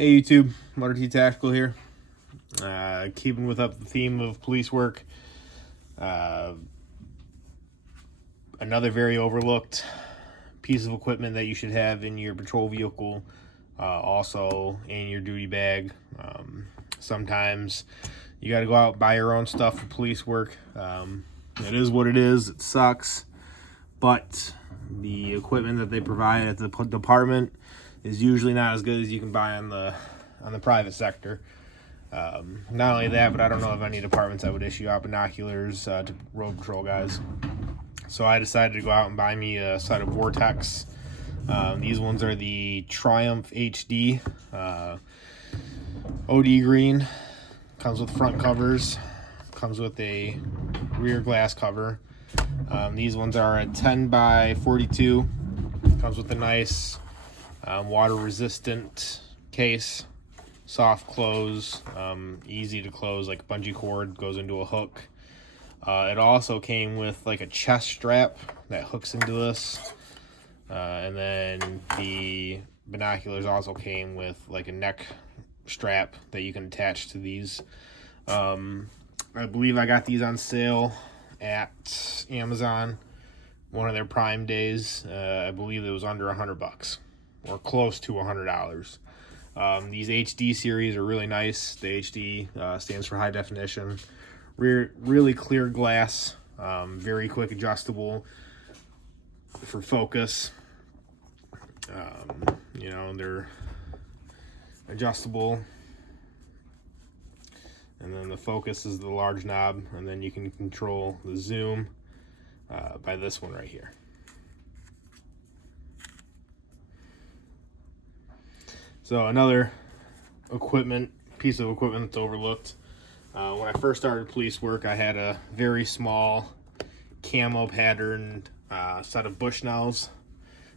Hey YouTube, Motor T Tactical here. Keeping with up the theme of police work. Another very overlooked piece of equipment that you should have in your patrol vehicle, also in your duty bag. Sometimes you got to go out and buy your own stuff for police work. It is what it is. It sucks, but the equipment that they provide at the department is usually not as good as you can buy on the private sector. Not only that, but I don't know of any departments that would issue out binoculars to road patrol guys. So I decided to go out and buy me a set of Vortex. These ones are the Triumph HD, OD green. Comes with front covers. Comes with a rear glass cover. These ones are a 10 by 42. Comes with a nice water resistant case, soft close, easy to close, like bungee cord goes into a hook. It also came with like a chest strap that hooks into this, and then the binoculars also came with like a neck strap that you can attach to these. I believe I got these on sale at Amazon one of their Prime days. I believe it was under $100 or close to $100. These HD series are really nice. The HD stands for high definition. Really clear glass, very quick adjustable for focus. They're adjustable, and then the focus is the large knob, and then you can control the zoom by this one right here. So another piece of equipment that's overlooked. When I first started police work, I had a very small camo patterned set of Bushnells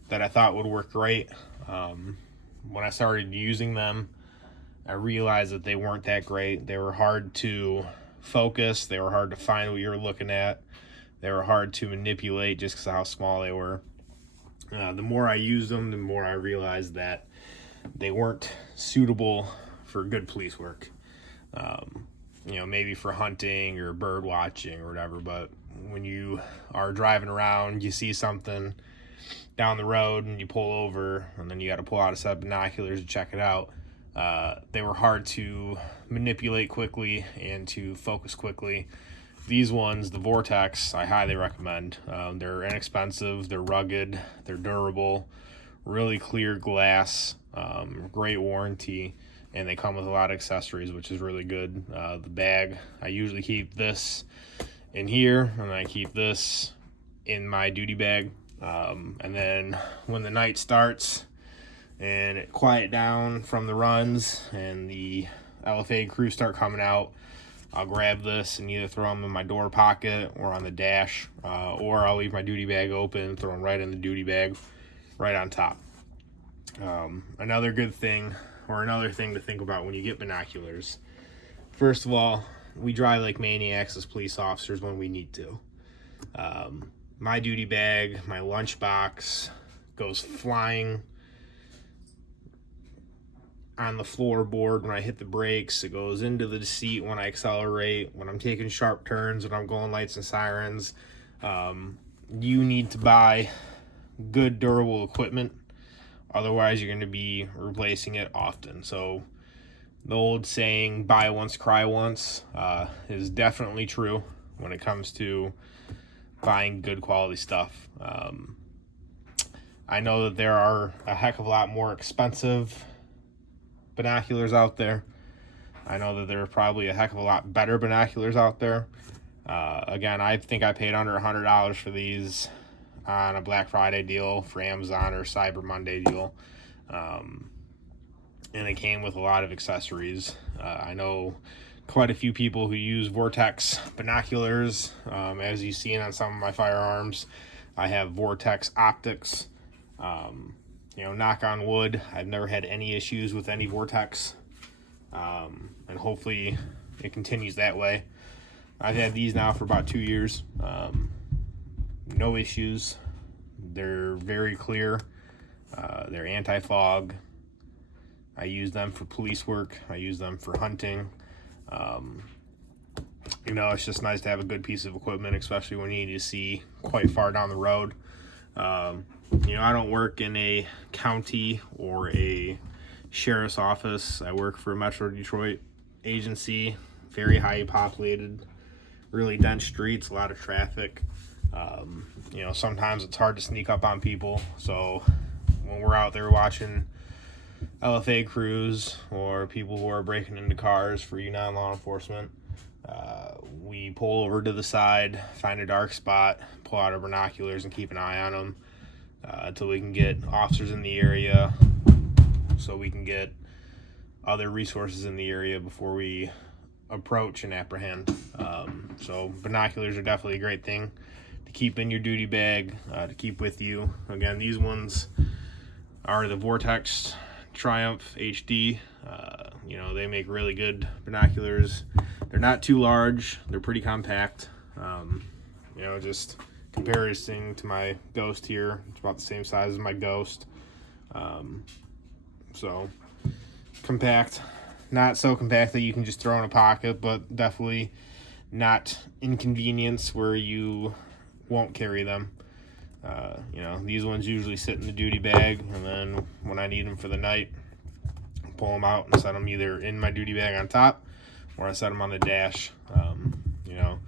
that I thought would work great. When I started using them, I realized that they weren't that great. They were hard to focus. They were hard to find what you were looking at. They were hard to manipulate just because of how small they were. The more I used them, the more I realized that they weren't suitable for good police work. Maybe for hunting or bird watching or whatever, but when you are driving around, you see something down the road and you pull over, and then you got to pull out a set of binoculars to check it out. They were hard to manipulate quickly and to focus quickly. These ones, the Vortex, I highly recommend. They're inexpensive, they're rugged, they're durable, really clear glass, great warranty, and they come with a lot of accessories, which is really good. The bag, I usually keep this in here, and I keep this in my duty bag. And then when the night starts and it quiet down from the runs and the LFA crew start coming out, I'll grab this and either throw them in my door pocket or on the dash, or I'll leave my duty bag open, throw them right in the duty bag, right on top. Another good thing, or another thing to think about when you get binoculars. First of all, we drive like maniacs as police officers when we need to. My duty bag, my lunchbox goes flying on the floorboard when I hit the brakes. It goes into the seat when I accelerate, when I'm taking sharp turns, when I'm going lights and sirens. You need to buy good, durable equipment. Otherwise, you're going to be replacing it often. So the old saying, buy once, cry once, is definitely true when it comes to buying good quality stuff. I know that there are a heck of a lot more expensive binoculars out there. I know that there are probably a heck of a lot better binoculars out there. Again, I think I paid under $100 for these on a Black Friday deal for Amazon or Cyber Monday deal. And it came with a lot of accessories. I know quite a few people who use Vortex binoculars. As you've seen on some of my firearms, I have Vortex optics. Knock on wood, I've never had any issues with any Vortex. And hopefully it continues that way. I've had these now for about 2 years. No issues. They're very clear. They're anti-fog. I use them for police work. I use them for hunting. You know, it's just nice to have a good piece of equipment, especially when you need to see quite far down the road. You know, I don't work in a county or a sheriff's office. I work for a Metro Detroit agency, very highly populated, really dense streets, a lot of traffic. You know, sometimes it's hard to sneak up on people. So when we're out there watching LFA crews or people who are breaking into cars for U9 law enforcement, we pull over to the side, find a dark spot, pull out our binoculars and keep an eye on them until we can get officers in the area, so we can get other resources in the area before we approach and apprehend. So binoculars are definitely a great thing to keep in your duty bag, to keep with you. Again, these ones are the Vortex Triumph HD. You know, they make really good binoculars. They're not too large. They're pretty compact. You know, just comparison to my Ghost here, it's about the same size as my Ghost. So compact, not so compact that you can just throw in a pocket, but definitely not inconvenience where you won't carry them. You know, these ones usually sit in the duty bag, and then when I need them for the night, pull them out and set them either in my duty bag on top, or I set them on the dash. You know,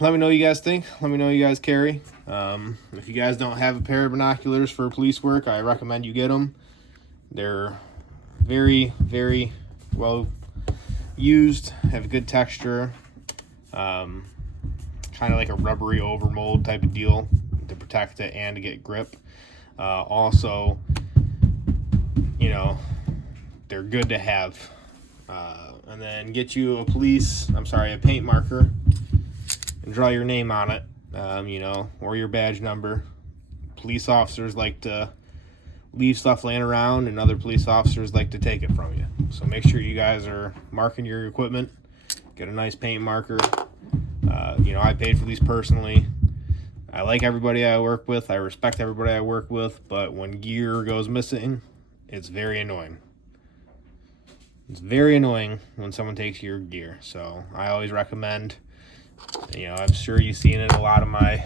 let me know what you guys think. Let me know what you guys carry. If you guys don't have a pair of binoculars for police work, I recommend you get them. They're very, very well used, have a good texture, kind of like a rubbery overmold type of deal to protect it and to get grip. Also, you know, they're good to have. And then get you a paint marker and draw your name on it, you know, or your badge number. Police officers like to leave stuff laying around, and other police officers like to take it from you. So make sure you guys are marking your equipment. Get a nice paint marker. You know, I paid for these personally. I like everybody I work with. I respect everybody I work with, but when gear goes missing, it's very annoying. It's very annoying when someone takes your gear. So I always recommend, you know, I'm sure you've seen it, a lot of my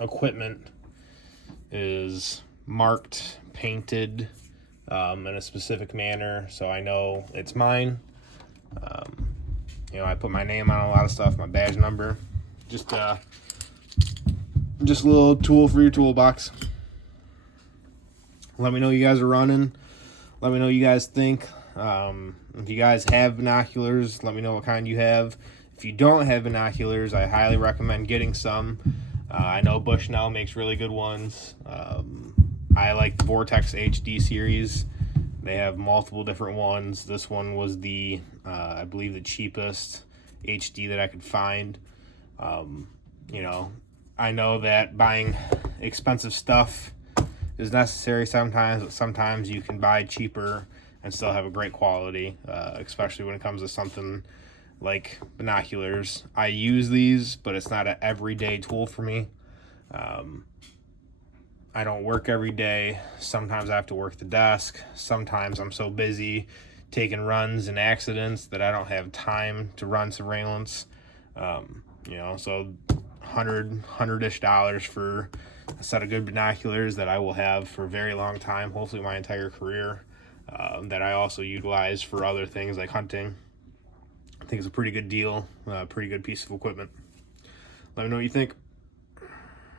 equipment is marked, painted in a specific manner, so I know it's mine. You know, I put my name on a lot of stuff, my badge number. Just a little tool for your toolbox. Let me know you guys are running. Let me know what you guys think. If you guys have binoculars, let me know what kind you have. If you don't have binoculars, I highly recommend getting some. I know Bushnell makes really good ones. I like the Vortex HD series. They have multiple different ones. This one was the, I believe, the cheapest HD that I could find. You know, I know that buying expensive stuff is necessary sometimes, but sometimes you can buy cheaper and still have a great quality, especially when it comes to something like binoculars. I use these, but it's not an everyday tool for me. I don't work every day. Sometimes I have to work the desk. Sometimes I'm so busy taking runs and accidents that I don't have time to run surveillance. You know, so $100-ish for a set of good binoculars that I will have for a very long time, hopefully my entire career, that I also utilize for other things like hunting. I think it's a pretty good deal, pretty good piece of equipment. Let me know what you think.